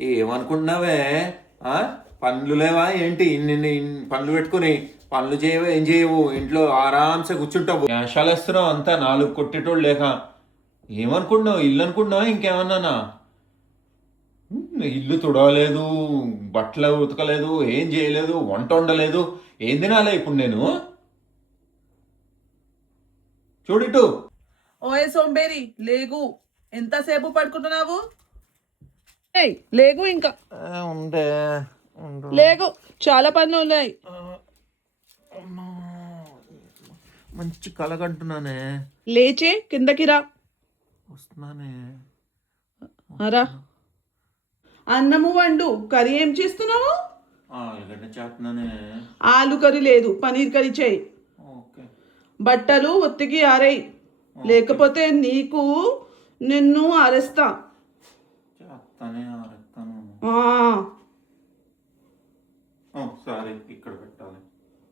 ఏమనుకుంటున్నావే? ఆ? పనులు లేవా ఏంటి? ఇన్ని పనులు పెట్టుకుని పనులు చేయవు, ఏం చేయవు, ఇంట్లో ఆరాంసే కూర్చుంటావు, వేషాలు వేస్తున్నావు అంతా, నాలుగు కొట్టేటోళ్ళు లేక. ఏమనుకుంటున్నావు? ఇల్లు అనుకుంటున్నావా ఇంకేమన్నానా? ఇల్లు తుడవలేదు, బట్టలు ఉతకలేదు, ఏం చేయలేదు, వంట వండలేదు. ఏం తినాలి ఇప్పుడు నేను? చూడిటు. ఓయ్ సోంబేరి లేగు, ఎంతసేపు పడుకుంటున్నావు? ఏయ్ లేగు ఇంకా, ఉండే లేగు, చాలా పనులు ఉన్నాయి. మంచి కలగంటున్నానే. లేచే కిందకి రా. వస్తున్నానే. రా. అన్నము వండు, కర్రీ ఏం చేస్తున్నావు? ఆలుగడ్డ చేస్తున్నానే. ఆలు కర్రీ లేదు, పనీర్ కర్రీ చేయి. ఓకే. బట్టలు ఒత్తికి ఆరేయి, లేకపోతే నిన్ను అరెస్తా. చేస్తానే, ఆరేస్తాను. ఆ, సరే, ఇక్కడ పెట్టాలి.